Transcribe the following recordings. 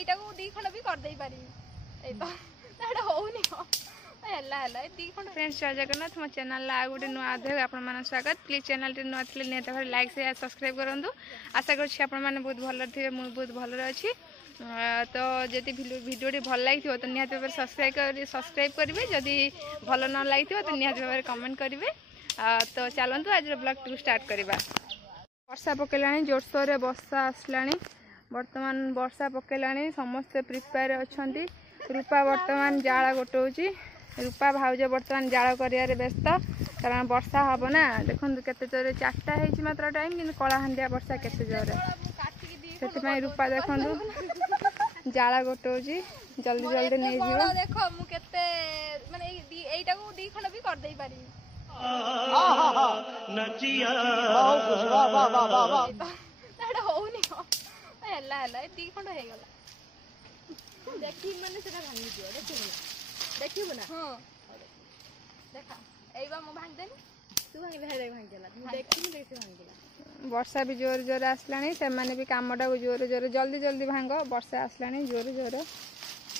এইটা কো ଦି খଣ୍ଡ भी कर देई पारी ए तो एटा होउनी हो हल्ला हल्ला दी खण्ड फ्रेंड्स जय जगन्नाथ मो चैनल ला गोटे नुआ अध्याय आपण मान स्वागत प्लीज चैनल टी नुआ थिले नियत भाई लाइक शेयर सब्सक्राइब करंतु आशा करछि आपण माने बहुत भलो थिबे मु बहुत भलो अछि तो जदि वीडियो टी भल लागि तो नियत भाई सब्सक्राइब करिवे जदि भलो न लागि तो नियत भाई कमेंट करिवे तो चलंतु आज ब्लॉग टू स्टार्ट करबा वर्षा पकेलानी जोरसोर रे वर्षा आसलानी वर्तमान वर्षा पकेलानी समस्त प्रिपेयर अछंती रूपा वर्तमान जाला गोटौची रूपा भाउज वर्तमान जाल कर व्यस्त कारण वर्षा हम ना देखो केते जोरे 4टा है मात्र टाइम कि कलाहांडिया वर्षा केते जोरे से रूपा देखो जाला गोटौची जल्दी जल्दी नहीं जीव देखो मु केते माने एटा को दी खण्ड भी कर देई पारी नचिया एटा होउनी हो हल्ला हल्ला दी खण्ड हे गला देखि माने सेटा भांगी दियो देखिबो ना हां देखा एबा मु भांग देनी तू भांग दे भांग गेला तू देखि देखि भांग गेला वर्षा भी जोर जोर आसलानी से माने भी कामटा को जोर जोर जल्दी जल्दी भांग वर्षा आसलानी जोर जोर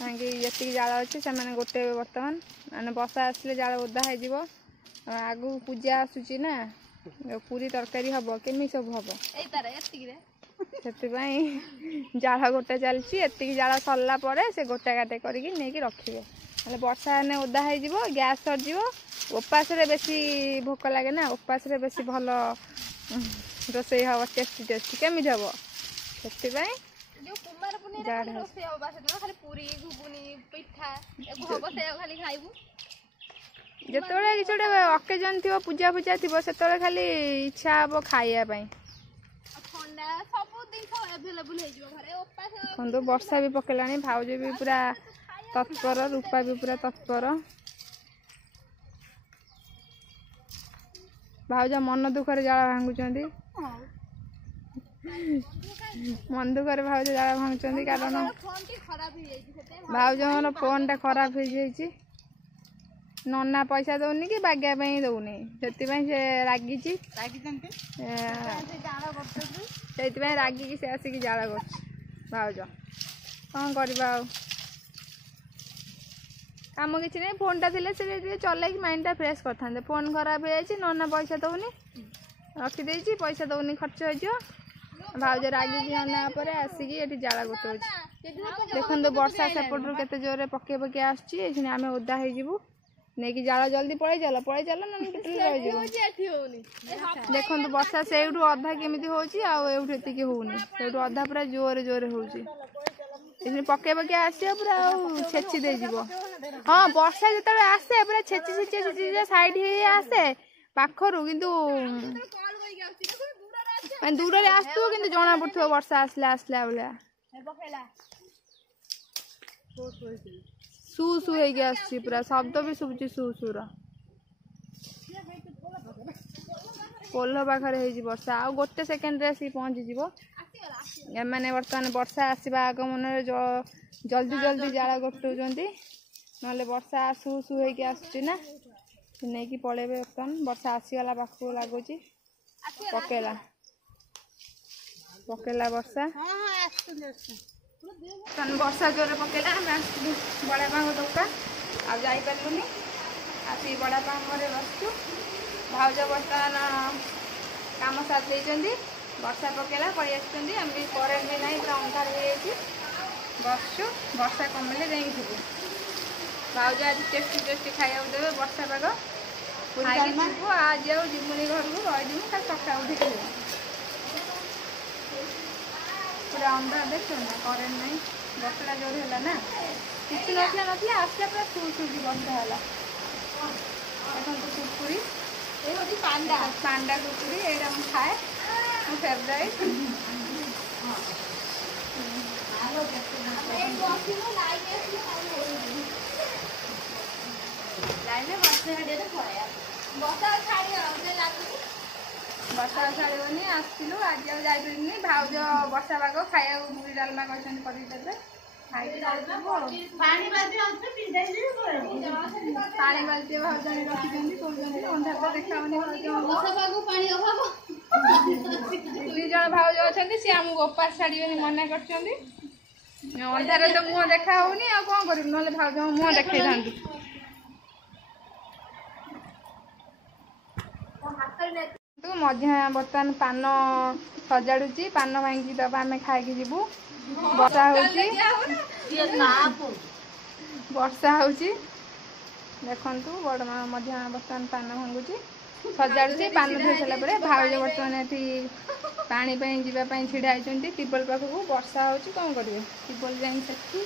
भांगी जति जाल अछि से माने गोटे वर्तमान माने वर्षा आसले जाल ओदा हे जिवो आगु पूजा आसुची ना पूरी तरकारी हबो केमी सब हबो एई तारे एतिकी रे ସେଥିପାଇଁ ଜାଳ ଗୋଟେ ଚାଲିଛି ଏତିକି ଜାଳ ସରିଲା ପରେ ସେ ଗୋଟା ଗାଟେ କରିକି ନେଇକି ରଖିବେ ହେଲେ ବର୍ଷା ହେଲେ ଓଦା ହେଇଯିବ ଗ୍ୟାସ୍ ସରିଯିବ ଉପାସରେ ବେଶୀ ଭୋକ ଲାଗେ ନା ଉପାସରେ ବେଶୀ ଭଲ ରୋଷେଇ ହେବ ଟେଷ୍ଟି ଟେଷ୍ଟି କେମିତି ହେବ ସେଥିପାଇଁ ଯୋଉ କୁମାର ପୂର୍ଣ୍ଣିମାରେ ରୋଷେଇ ହେବ ସେଦିନ ଖାଲି ପୁରୀ ଘୁଗୁନି ପିଠା ଏକୁ ହେବ ସେୟା ଖାଲି ଖାଇବୁ ଯେତେବେଳେ କିଛି ଗୋଟେ ଅକେଜନ ଥିବ ପୂଜା ପୂଜା ଥିବ ସେତେବେଳେ ଖାଲି ଇଚ୍ଛା ହେବ ଖାଇବା ପାଇଁ ଦେଖନ୍ତୁ ବର୍ଷା ବି ପକେଇଲାଣି ଭାଉଜ ବି ପୁରା ତତ୍ପର ରୂପା ବି ପୁରା ତତ୍ପର ଭାଉଜ ମନ ଦୁଃଖରେ ଜାଳ ଭାଙ୍ଗୁଛନ୍ତି ମନ ଦୁଃଖରେ ଭାଉଜ ଜାଳ ଭାଙ୍ଗୁଛନ୍ତି କାରଣ ଭାଉଜଙ୍କର ଫୋନଟା ଖରାପ ହେଇଯାଇଛି नन्ना पैसा दौनी कि बाग्या दौनी से रागिची रागिकी से आसिक जाल कर भाज कौन करवा कम कि नहीं फोन टा थी चल माइंड फ्रेश करते फोन खराब हो नन्ना पैसा दौनी रखीदे पैसा दौनी खर्च हो भाज रागिकी नन्ना आसिक ये जाल गोटे देखो वर्षा सेपटू के जोर पके पके आम ओदा हो नहीं जाला जल्दी पड़े चल ना देखो वर्षा से अधा केमी होती होनी से अधा पूरा जोर जोर हो पके पके आस पूरा छेची दे हाँ वर्षा जो आसे पूरा छेची छेची छेची साइड आसे पाखरु किंतु दूर रे आसु किंतु जना पड़थो वर्षा आसला आसला भलिया सू सू है पूरा शब्द भी शुभुची सू सूर पोल पाखे वर्षा आ गोटे सेकेंड आसिक पहुँची एमाने बर्तमान वर्षा आसवा आगमन जल्दी जल्दी जाल गोटौंट ना वर्षा सू सू होगी आसुना नहीं पलैबे बर्तमान वर्षा आसीगला पाखक लगुच पकेला पकेला वर्षा वर्षा जोर पकेला बड़ापा दुकान आईपारूनी आसी बड़ापा घरे बसचु भाउज बर्तमान कम साथ वर्षा पकेला पड़े आम भी करेन्ट भी ना पूरा अंधार हो बसचु वर्षा कमिले जाइए जीवु भाउज आज टेस्टी टेस्टी खाया देवे वर्षा पाग आज जीवनी घर को रही सका उठिक पूरा अंधार देख ना करेन्ट ना बसटा जोर है ना किसी ना आसला पूरा सू सूजी बंदा है देखो कुरकुरी पांडा पांडा कुरकुरी ये खाए मो फेवरेट वर्षा छाड़नी आसलु आज जाइनी भाउज वर्षा पाग खाया मुड़ी डालमा कर पानी बाल्टी भाउज रखी अंधार तो देखा दी जन भाउज अच्छा सी आमको उपास छाड़े मना कर अंधारे तो मुह देखा होनी आ कौन कर भाज मुह देखा था तू मध्य बर्तमान पान सजाड़ुची पान भांगी दबा आम खाई जीवु वर्षा वर्षा हो देखु बड़ माँ बर्तमान पान भांगुची सजाड़ुची पान धोई सारा भाज बर्तमान ये पानी जावाई ढड़ा होती टिबल पाखक वर्षा हो कौन करेंगे टिबल जाकि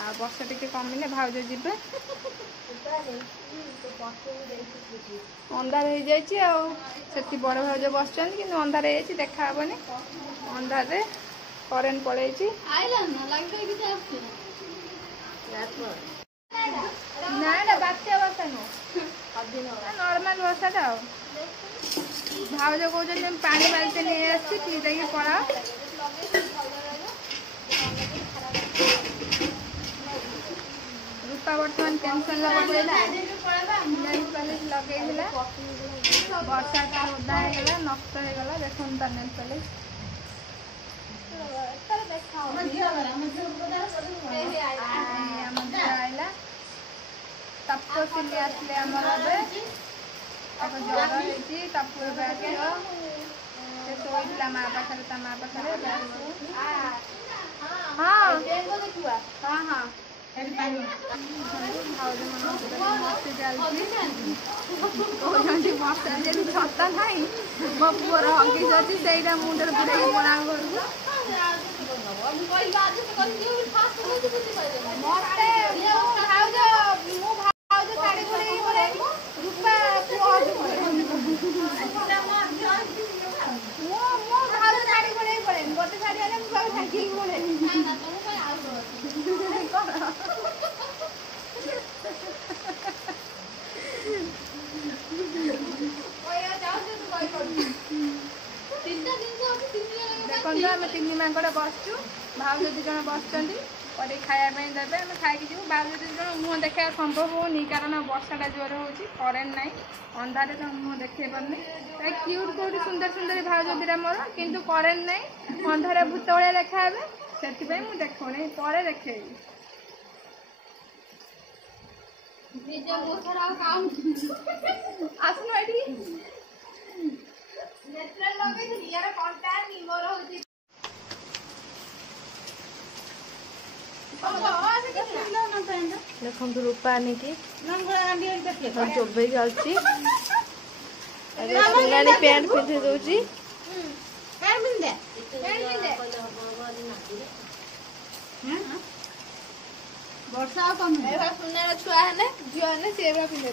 आ वर्षा टी कमिले भाज जी अंधार हो जाती बड़ भाज बस कि अंधार हो देखा हेनी अंधार करेन्ट पड़े ना बात्या वर्षा नुह नॉर्मल वर्षाटा भाज कहते पानी बाल्टी नहीं आसी पड़ा रूपा बर्तमान टेंशन लगे वर्षा का ओदा होगा नष्ट होगा देखो तार नेल पॉलिश आईला तपसिली आसले आमर जर होती तपु शोला माँ पाखे माँ पाखे हाँ हाँ हाँ छता ना मो पुअर हगी अच्छी से मुंडे पूरा बना गोटे शाढ़ी देखो आम तीन मांकड़ बसचु भाज दीज बस खायापी देवे आम खाई जीव भाज दीज मुह देखा संभव होनी कारण वर्षाटा जोर हो करेन्ट ना अंधारे तो मुह देखे पारे क्यूट कौटी सुंदर सुंदर भाज दीटा मोर किंतु करेन्ट ना अंधारे भूत भाया देखा से मुझे देखनी पर देखे आसनु देखो रूपा आनी की चोबई जाऊँगी पैंट पिंधि दौची वर्षा कम सुनार छुआ है झील है सी पिंधे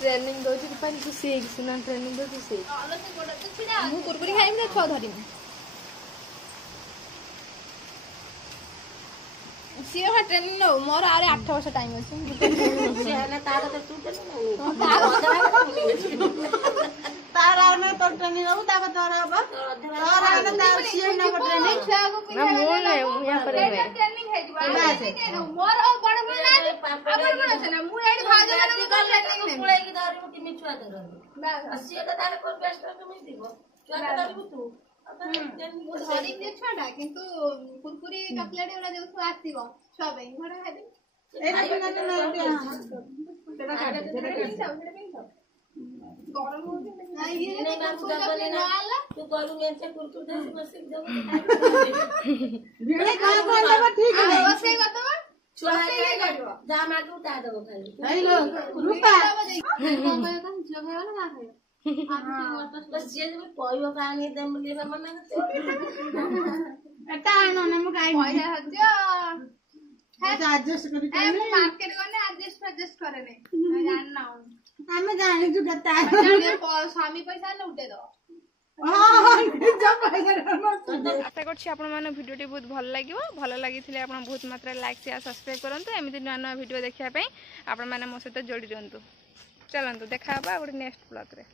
ट्रेनिंग दौर खुशी सुना ट्रेनिंग दे खुशी मुझे कुरकुरी खाइम ना छुआ धरमी सी ट्रेनिंग नौ मोर आरे 8 वर्ष टाइम छुआ किंतु कुरकुरी चॉकलेट वाला जो छुआ आसीबो छुआ पे घरे स्वामी पैसा उठे दो आशा कर भिडियो बहुत भल लगे भल लगी बहुत मात्रा लाइक शेयर सब्सक्राइब करूँ एमती नुआ नुआ भिडियो देखापी आपण मैंने मो सहित जोड़ी रुहतु चलतु देखा गोटे नेक्स्ट ब्लॉग रे।